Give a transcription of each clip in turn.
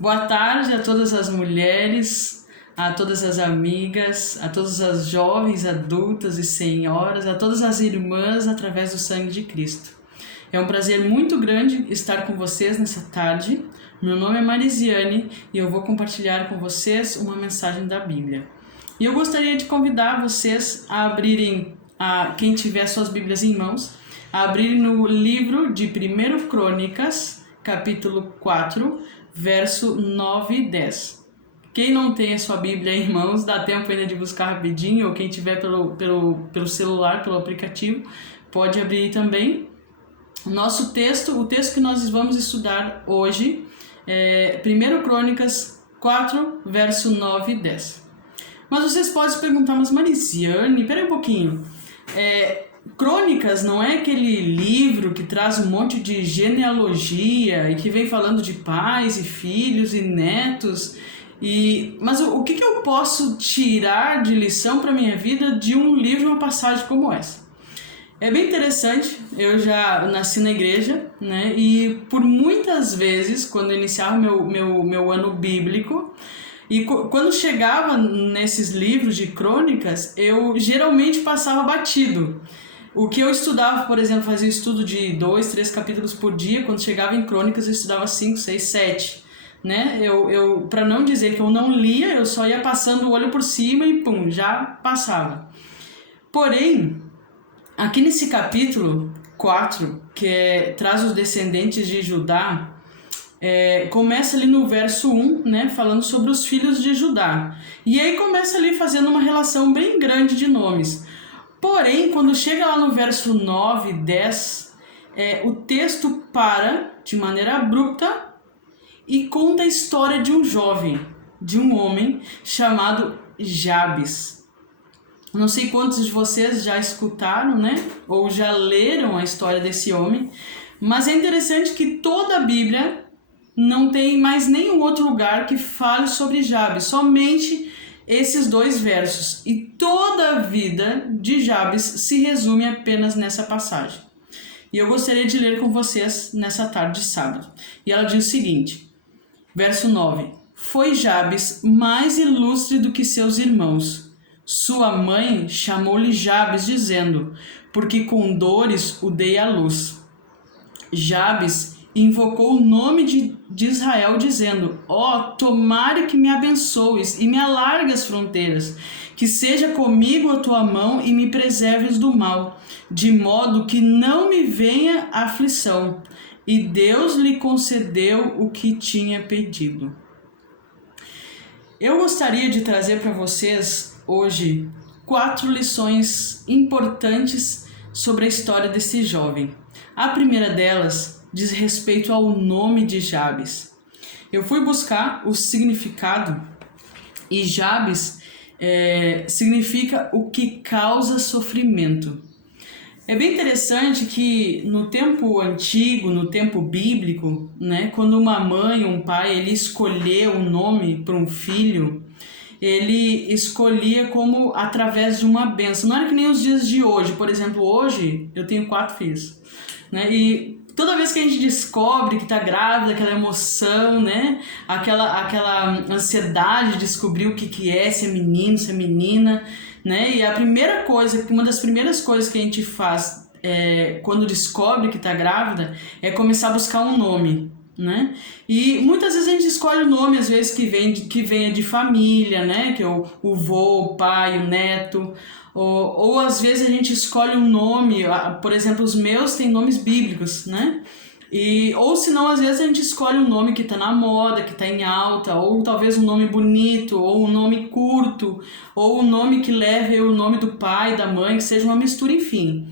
Boa tarde a todas as mulheres, a todas as amigas, a todas as jovens, adultas e senhoras, a todas as irmãs através do sangue de Cristo. É um prazer muito grande estar com vocês nessa tarde. Meu nome é Marisiane e eu vou compartilhar com vocês uma mensagem da Bíblia. E eu gostaria de convidar vocês a abrirem, quem tiver suas Bíblias em mãos, a abrirem no livro de 1 Crônicas, capítulo 4, verso 9 e 10. Quem não tem a sua Bíblia em mãos, dá tempo ainda de buscar rapidinho, ou quem tiver pelo celular, pelo aplicativo, pode abrir também. O texto que nós vamos estudar hoje é 1 Crônicas 4, verso 9 e 10. Mas vocês podem se perguntar, mas Marisiane, peraí um pouquinho, Crônicas não é aquele livro que traz um monte de genealogia e que vem falando de pais e filhos e netos, mas o que eu posso tirar de lição para minha vida de um livro, uma passagem como essa? É bem interessante. Eu já nasci na igreja, né? E por muitas vezes, quando eu iniciava meu ano bíblico, e quando chegava nesses livros de crônicas, eu geralmente passava batido. O que eu estudava, por exemplo, fazia estudo de 2, 3 capítulos por dia. Quando chegava em crônicas, eu estudava 5, 6, 7. Né? Para não dizer que eu não lia, eu só ia passando o olho por cima e pum, já passava. Porém, aqui nesse capítulo 4, que traz os descendentes de Judá, começa ali no verso 1, né, falando sobre os filhos de Judá. E aí começa ali fazendo uma relação bem grande de nomes. Porém, quando chega lá no verso 9 e 10, o texto para de maneira abrupta e conta a história de um jovem, de um homem chamado Jabes. Não sei quantos de vocês já escutaram, né? Ou já leram a história desse homem, mas é interessante que toda a Bíblia não tem mais nenhum outro lugar que fale sobre Jabes, somente esses 2 versos. E toda a vida de Jabes se resume apenas nessa passagem. E eu gostaria de ler com vocês nessa tarde de sábado. E ela diz o seguinte, verso 9: Foi Jabes mais ilustre do que seus irmãos. Sua mãe chamou-lhe Jabes, dizendo, porque com dores o dei à luz. Jabes invocou o nome de Israel, dizendo, tomara que me abençoes e me alargue as fronteiras, que seja comigo a tua mão e me preserves do mal, de modo que não me venha aflição. E Deus lhe concedeu o que tinha pedido. Eu gostaria de trazer para vocês hoje 4 lições importantes sobre a história desse jovem. A primeira delas diz respeito ao nome de Jabes. Eu fui buscar o significado e Jabes significa o que causa sofrimento. É bem interessante que no tempo antigo, no tempo bíblico, né, quando uma mãe ou um pai ele escolhia um nome para um filho, ele escolhia como através de uma bênção. Não era que nem os dias de hoje. Por exemplo, hoje eu tenho 4 filhos, né? E toda vez que a gente descobre que está grávida, aquela emoção, né? Aquela ansiedade de descobrir o que é, se é menino, se é menina, né? E uma das primeiras coisas que a gente faz quando descobre que está grávida é começar a buscar um nome, né? E muitas vezes a gente escolhe o nome, às vezes que venha de família, né? Que é o vô, o pai, o neto. Ou às vezes a gente escolhe um nome, por exemplo, os meus têm nomes bíblicos, né? Ou se não, às vezes a gente escolhe um nome que está na moda, que está em alta, ou talvez um nome bonito, ou um nome curto, ou um nome que leve o nome do pai, da mãe, que seja uma mistura, enfim.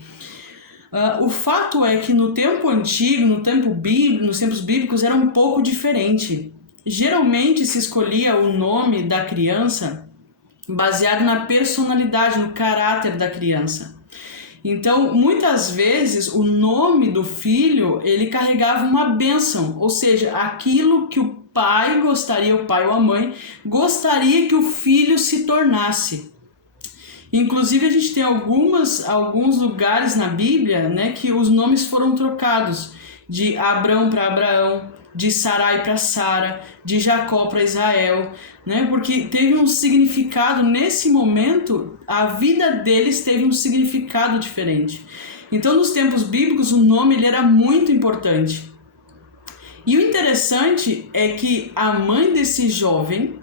O fato é que no tempo antigo, nos tempos bíblicos, era um pouco diferente. Geralmente se escolhia o nome da criança baseado na personalidade, no caráter da criança. Então, muitas vezes, o nome do filho, ele carregava uma bênção, ou seja, aquilo que o pai ou a mãe, gostaria que o filho se tornasse. Inclusive, a gente tem alguns lugares na Bíblia, né, que os nomes foram trocados de Abrão para Abraão, de Sarai para Sara, de Jacó para Israel, né? Porque teve um significado nesse momento, a vida deles teve um significado diferente. Então, nos tempos bíblicos, o nome ele era muito importante. E o interessante é que a mãe desse jovem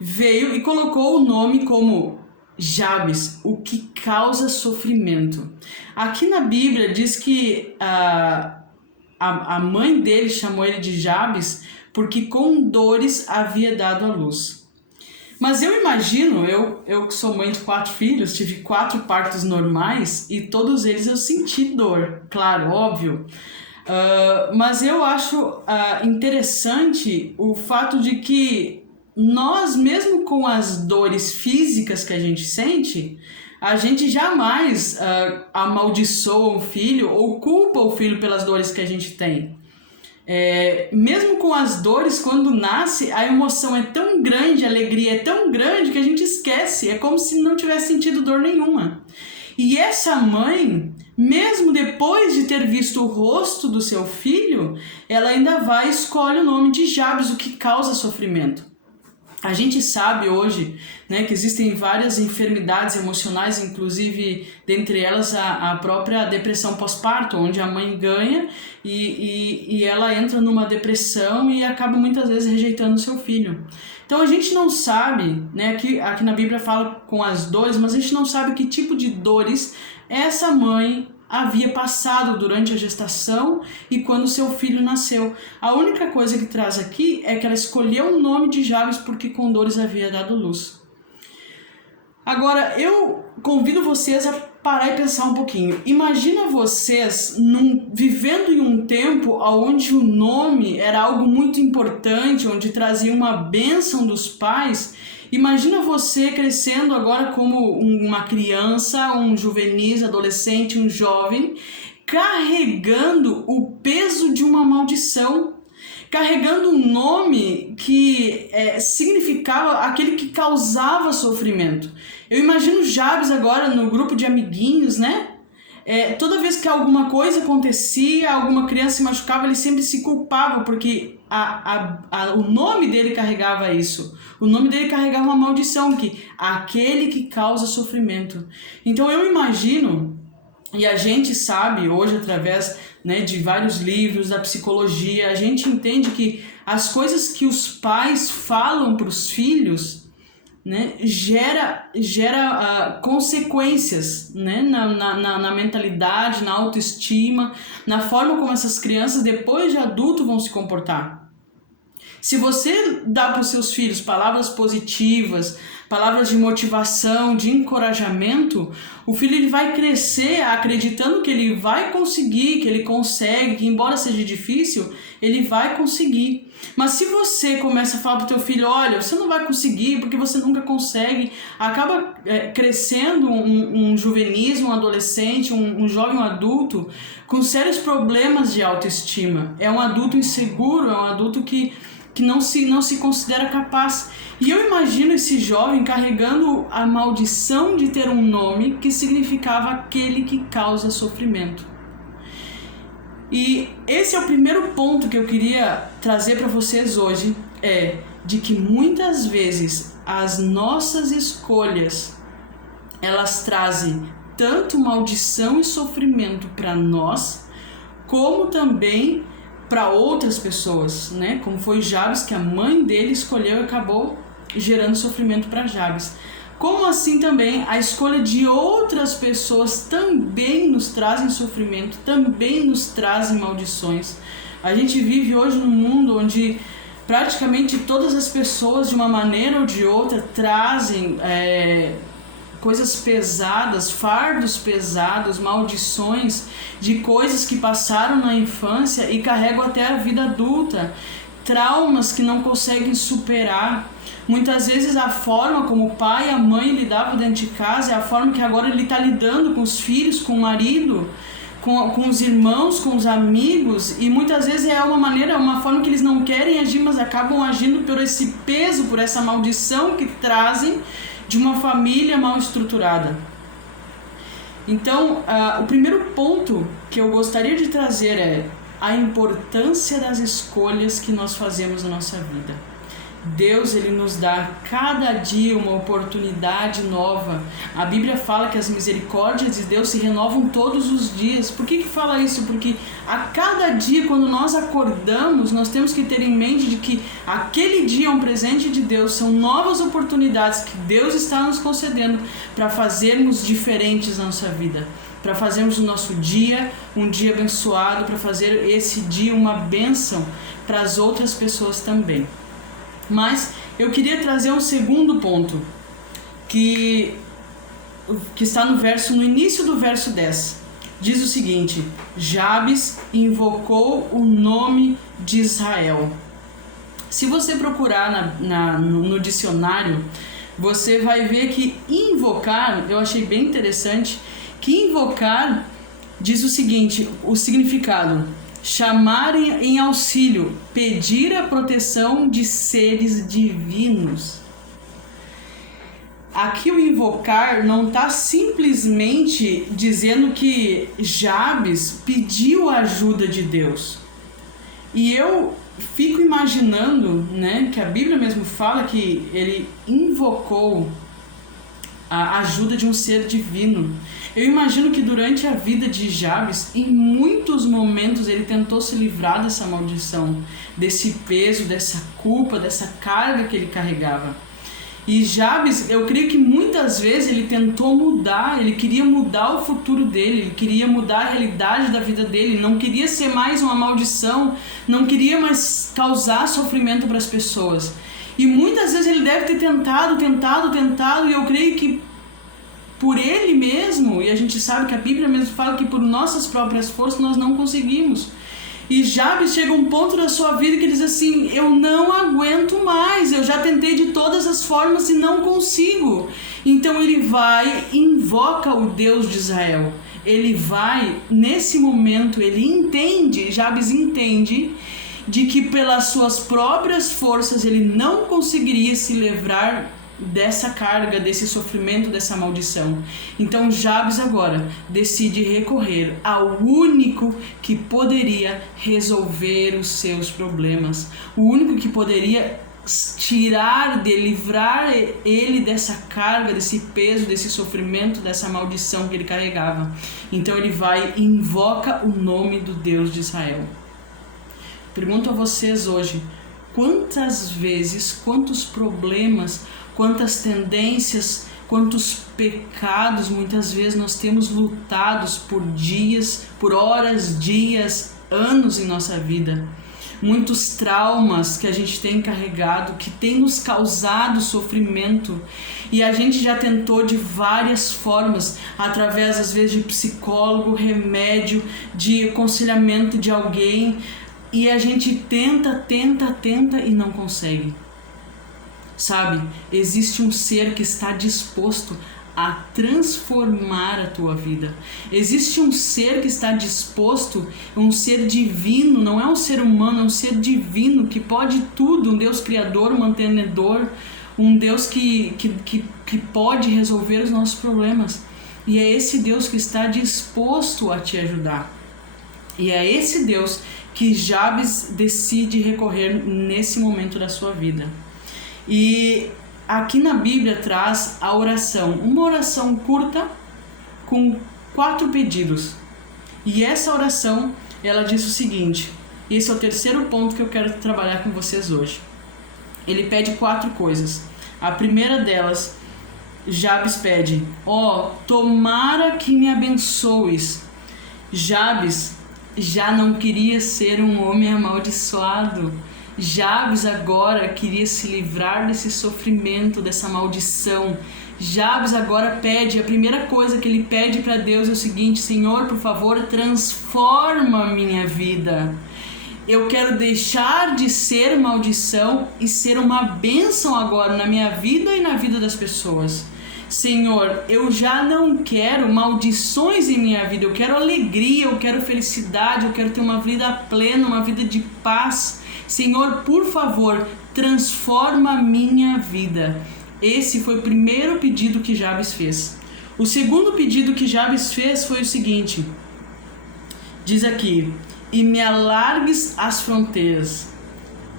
veio e colocou o nome como Jabes, o que causa sofrimento. Aqui na Bíblia diz que a mãe dele chamou ele de Jabes porque com dores havia dado à luz. Mas eu imagino, eu que sou mãe de 4 filhos, tive 4 partos normais e todos eles eu senti dor, claro, óbvio. Mas eu acho interessante o fato de que nós, mesmo com as dores físicas que a gente sente, a gente jamais amaldiçoa o filho ou culpa o filho pelas dores que a gente tem. Mesmo com as dores, quando nasce, a emoção é tão grande, a alegria é tão grande que a gente esquece, é como se não tivesse sentido dor nenhuma. E essa mãe, mesmo depois de ter visto o rosto do seu filho, ela ainda vai e escolhe o nome de Jabes, o que causa sofrimento. A gente sabe hoje, né, que existem várias enfermidades emocionais, inclusive dentre elas a própria depressão pós-parto, onde a mãe ganha e ela entra numa depressão e acaba muitas vezes rejeitando o seu filho. Então a gente não sabe, né, aqui na Bíblia fala com as dores, mas a gente não sabe que tipo de dores essa mãe havia passado durante a gestação e quando seu filho nasceu. A única coisa que traz aqui é que ela escolheu o nome de Jabes porque com dores havia dado luz. Agora, eu convido vocês a parar e pensar um pouquinho. Imagina vocês vivendo em um tempo onde o nome era algo muito importante, onde trazia uma bênção dos pais. Imagina você crescendo agora como uma criança, um juvenis, adolescente, um jovem, carregando o peso de uma maldição, carregando um nome que significava aquele que causava sofrimento. Eu imagino Jabes agora no grupo de amiguinhos, né? Toda vez que alguma coisa acontecia, alguma criança se machucava, ele sempre se culpava, porque o nome dele carregava isso. O nome dele carregava uma maldição, que aquele que causa sofrimento. Então eu imagino, e a gente sabe hoje através, né, de vários livros da psicologia, a gente entende que as coisas que os pais falam para os filhos, né, gera consequências, né, na mentalidade, na autoestima, na forma como essas crianças depois de adulto vão se comportar. Se você dá para os seus filhos palavras positivas, palavras de motivação, de encorajamento, o filho ele vai crescer acreditando que ele vai conseguir, que ele consegue, que embora seja difícil, ele vai conseguir. Mas se você começa a falar para o teu filho, olha, você não vai conseguir porque você nunca consegue, acaba crescendo um juvenis, um adolescente, um jovem, um adulto com sérios problemas de autoestima. É um adulto inseguro, é um adulto que não se considera capaz. E eu imagino esse jovem carregando a maldição de ter um nome que significava aquele que causa sofrimento. E esse é o primeiro ponto que eu queria trazer para vocês hoje, de que muitas vezes as nossas escolhas, elas trazem tanto maldição e sofrimento para nós, como também para outras pessoas, né? Como foi Jabes, que a mãe dele escolheu e acabou gerando sofrimento para Jabes. Como assim também a escolha de outras pessoas também nos trazem sofrimento, também nos trazem maldições. A gente vive hoje num mundo onde praticamente todas as pessoas, de uma maneira ou de outra, trazem coisas pesadas, fardos pesados, maldições de coisas que passaram na infância e carregam até a vida adulta, traumas que não conseguem superar. Muitas vezes a forma como o pai e a mãe lidavam dentro de casa é a forma que agora ele está lidando com os filhos, com o marido, com os irmãos, com os amigos, e muitas vezes é uma forma que eles não querem agir, mas acabam agindo por esse peso, por essa maldição que trazem de uma família mal estruturada. Então, o primeiro ponto que eu gostaria de trazer a importância das escolhas que nós fazemos na nossa vida. Deus, ele nos dá cada dia uma oportunidade nova. A Bíblia fala que as misericórdias de Deus se renovam todos os dias. Por que fala isso? Porque a cada dia, quando nós acordamos, nós temos que ter em mente de que aquele dia é um presente de Deus, são novas oportunidades que Deus está nos concedendo para fazermos diferentes na nossa vida, para fazermos o nosso dia um dia abençoado, para fazer esse dia uma bênção para as outras pessoas também. Mas eu queria trazer um segundo ponto, que está no início do verso 10. Diz o seguinte: Jabes invocou o nome de Israel. Se você procurar no dicionário, você vai ver que invocar, eu achei bem interessante, que invocar diz o seguinte, o significado: chamar em auxílio, pedir a proteção de seres divinos. Aqui o invocar não está simplesmente dizendo que Jabes pediu a ajuda de Deus. E eu fico imaginando, né, que a Bíblia mesmo fala que ele invocou a ajuda de um ser divino. Eu imagino que durante a vida de Jabes, em muitos momentos ele tentou se livrar dessa maldição, desse peso, dessa culpa, dessa carga que ele carregava. E Jabes, eu creio que muitas vezes ele tentou mudar, ele queria mudar o futuro dele, ele queria mudar a realidade da vida dele, não queria ser mais uma maldição, não queria mais causar sofrimento para as pessoas. E muitas vezes ele deve ter tentado, e eu creio que por ele mesmo, e a gente sabe que a Bíblia mesmo fala que por nossas próprias forças nós não conseguimos. E Jabes chega a um ponto da sua vida que ele diz assim: eu não aguento mais, eu já tentei de todas as formas e não consigo. Então ele vai e invoca o Deus de Israel. Ele vai, nesse momento, Jabes entende de que pelas suas próprias forças ele não conseguiria se livrar dessa carga, desse sofrimento, dessa maldição. Então Jabes agora decide recorrer ao único que poderia resolver os seus problemas, o único que poderia livrar ele dessa carga, desse peso, desse sofrimento, dessa maldição que ele carregava. Então ele vai e invoca o nome do Deus de Israel. Pergunto a vocês hoje: quantas vezes, quantos problemas, quantas tendências, quantos pecados muitas vezes nós temos lutados por dias, por horas, dias, anos em nossa vida. Muitos traumas que a gente tem carregado, que tem nos causado sofrimento. E a gente já tentou de várias formas, através às vezes de psicólogo, remédio, de aconselhamento de alguém. E a gente tenta e não consegue. Sabe, existe um ser que está disposto a transformar a tua vida. Existe um ser que está disposto, um ser divino, não é um ser humano, é um ser divino que pode tudo, um Deus criador, um mantenedor, um Deus que pode resolver os nossos problemas. E é esse Deus que está disposto a te ajudar. E é esse Deus que Jabes decide recorrer nesse momento da sua vida. E aqui na Bíblia traz a oração, uma oração curta com 4 pedidos. E essa oração, ela diz o seguinte, esse é o terceiro ponto que eu quero trabalhar com vocês hoje. Ele pede 4 coisas. A primeira delas, Jabes pede: tomara que me abençoes. Jabes já não queria ser um homem amaldiçoado. Jabes agora queria se livrar desse sofrimento, dessa maldição. Jabes agora pede, a primeira coisa que ele pede para Deus é o seguinte: Senhor, por favor, transforma a minha vida. Eu quero deixar de ser maldição e ser uma bênção agora na minha vida e na vida das pessoas. Senhor, eu já não quero maldições em minha vida, eu quero alegria, eu quero felicidade, eu quero ter uma vida plena, uma vida de paz. Senhor, por favor, transforma a minha vida. Esse foi o primeiro pedido que Jabes fez. O segundo pedido que Jabes fez foi o seguinte. Diz aqui: e me alargues as fronteiras.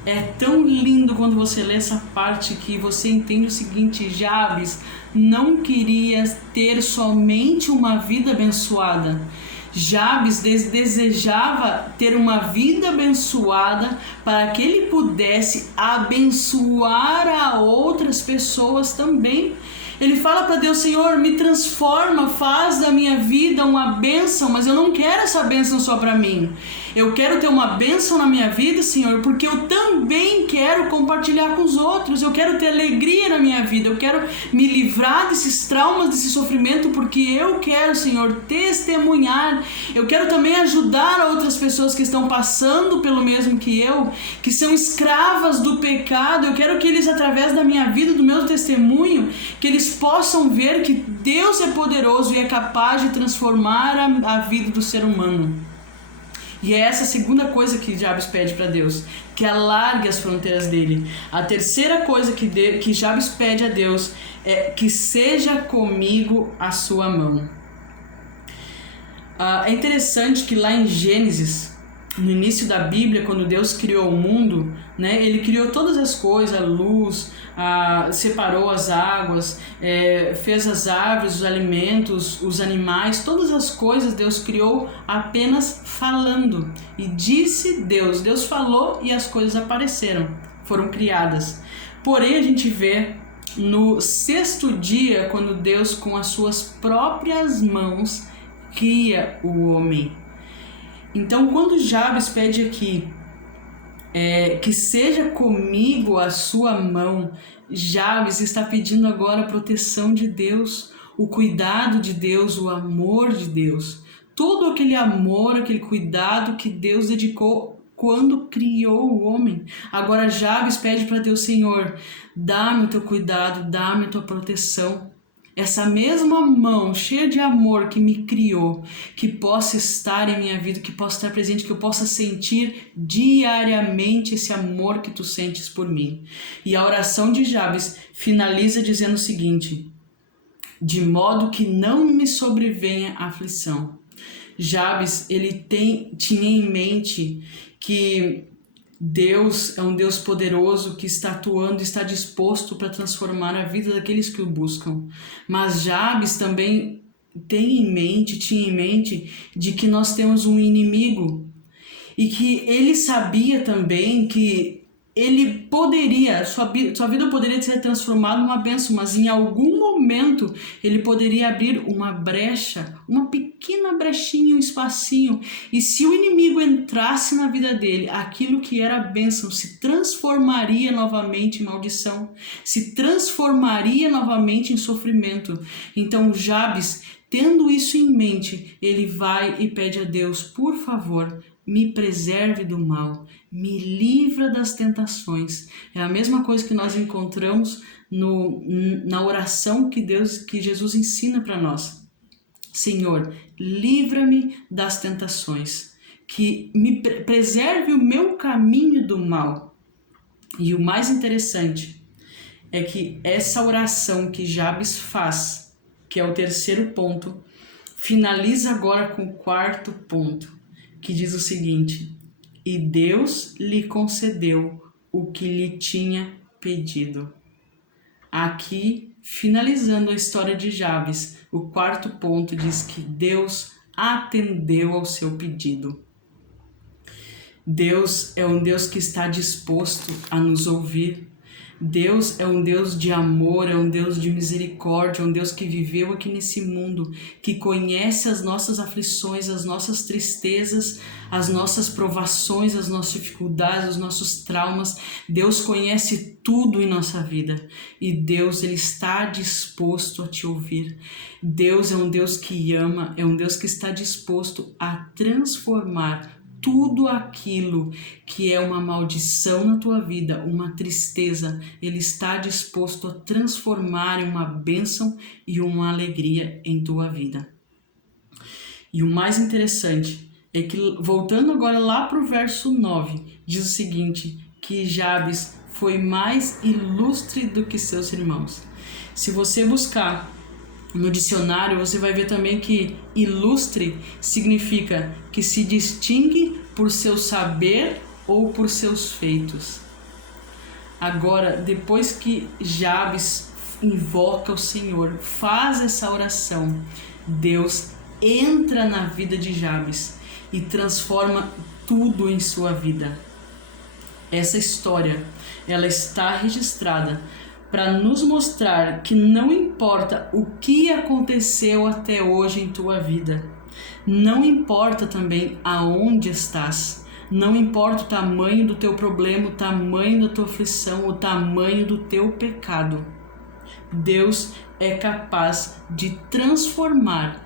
É tão lindo quando você lê essa parte que você entende o seguinte: Jabes não queria ter somente uma vida abençoada. Jabes desejava ter uma vida abençoada para que ele pudesse abençoar a outras pessoas também. Ele fala para Deus: Senhor, me transforma, faz da minha vida uma bênção, mas eu não quero essa bênção só para mim. Eu quero ter uma bênção na minha vida, Senhor, porque eu também quero compartilhar com os outros. Eu quero ter alegria na minha vida. Eu quero me livrar desses traumas, desse sofrimento, porque eu quero, Senhor, testemunhar. Eu quero também ajudar outras pessoas que estão passando pelo mesmo que eu, que são escravas do pecado. Eu quero que eles, através da minha vida, do meu testemunho, que eles possam ver que Deus é poderoso e é capaz de transformar a vida do ser humano. E é essa a segunda coisa que Jabes pede para Deus, que alargue as fronteiras dele. A terceira coisa que Jabes pede a Deus é que seja comigo a sua mão. É interessante que lá em Gênesis, no início da Bíblia, quando Deus criou o mundo, né, ele criou todas as coisas, a luz, separou as águas, fez as árvores, os alimentos, os animais, todas as coisas Deus criou apenas falando. E disse Deus falou e as coisas apareceram, foram criadas. Porém, a gente vê no sexto dia, quando Deus, com as suas próprias mãos, cria o homem. Então, quando Jabes pede aqui que seja comigo a sua mão, Jabes está pedindo agora a proteção de Deus, o cuidado de Deus, o amor de Deus. Todo aquele amor, aquele cuidado que Deus dedicou quando criou o homem. Agora Jabes pede para Deus: Senhor, dá-me o teu cuidado, dá-me a tua proteção. Essa mesma mão cheia de amor que me criou, que possa estar em minha vida, que possa estar presente, que eu possa sentir diariamente esse amor que tu sentes por mim. E a oração de Jabes finaliza dizendo o seguinte: de modo que não me sobrevenha aflição. Jabes, ele tinha em mente que Deus é um Deus poderoso que está atuando e está disposto para transformar a vida daqueles que o buscam. Mas Jabes também tinha em mente de que nós temos um inimigo e que ele sabia também que ele poderia, sua vida poderia ser transformada numa bênção, mas em algum momento ele poderia abrir uma brecha, uma pequena brechinha, um espacinho, e se o inimigo entrasse na vida dele, aquilo que era bênção se transformaria novamente em maldição, se transformaria novamente em sofrimento. Então Jabes, tendo isso em mente, ele vai e pede a Deus: por favor, me preserve do mal, me livra das tentações. É a mesma coisa que nós encontramos na oração que Jesus ensina para nós. Senhor, livra-me das tentações, que me preserve o meu caminho do mal. E o mais interessante é que essa oração que Jabes faz, que é o terceiro ponto, finaliza agora com o quarto ponto, que diz o seguinte: e Deus lhe concedeu o que lhe tinha pedido. Aqui, finalizando a história de Jabes, o quarto ponto diz que Deus atendeu ao seu pedido. Deus é um Deus que está disposto a nos ouvir. Deus é um Deus de amor, é um Deus de misericórdia, é um Deus que viveu aqui nesse mundo, que conhece as nossas aflições, as nossas tristezas, as nossas provações, as nossas dificuldades, os nossos traumas. Deus conhece tudo em nossa vida e Deus, ele está disposto a te ouvir. Deus é um Deus que ama, é um Deus que está disposto a transformar tudo aquilo que é uma maldição na tua vida, uma tristeza. Ele está disposto a transformar em uma bênção e uma alegria em tua vida. E o mais interessante é que, voltando agora lá para o verso 9, diz o seguinte, que Jabes foi mais ilustre do que seus irmãos. Se você buscar No dicionário você vai ver também que ilustre significa que se distingue por seu saber ou por seus feitos. Agora, depois que Jabes invoca o Senhor, faz essa oração, Deus entra na vida de Jabes e transforma tudo em sua vida. Essa história, ela está registrada para nos mostrar que não importa o que aconteceu até hoje em tua vida, não importa também aonde estás, não importa o tamanho do teu problema, o tamanho da tua aflição, o tamanho do teu pecado, Deus é capaz de transformar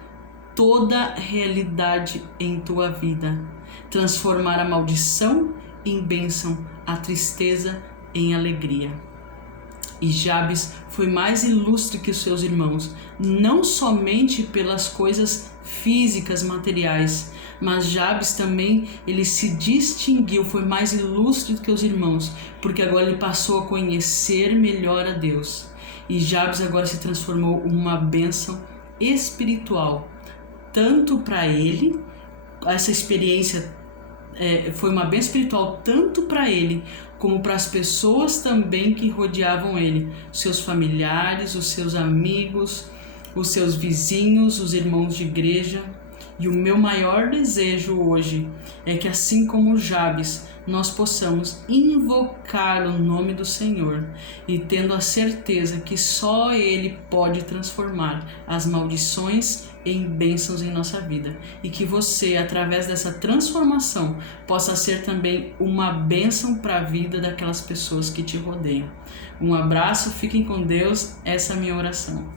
toda a realidade em tua vida, transformar a maldição em bênção, a tristeza em alegria. E Jabes foi mais ilustre que os seus irmãos, não somente pelas coisas físicas, materiais, mas Jabes também, ele se distinguiu, foi mais ilustre do que os irmãos, porque agora ele passou a conhecer melhor a Deus. E Jabes agora se transformou em uma bênção espiritual, tanto para ele, essa experiência foi uma bênção espiritual tanto para ele, como para as pessoas também que rodeavam ele, seus familiares, os seus amigos, os seus vizinhos, os irmãos de igreja. E o meu maior desejo hoje é que, assim como Jabes, nós possamos invocar o nome do Senhor e tendo a certeza que só Ele pode transformar as maldições em bênçãos em nossa vida, e que você, através dessa transformação, possa ser também uma bênção para a vida daquelas pessoas que te rodeiam. Um abraço, fiquem com Deus, essa é a minha oração.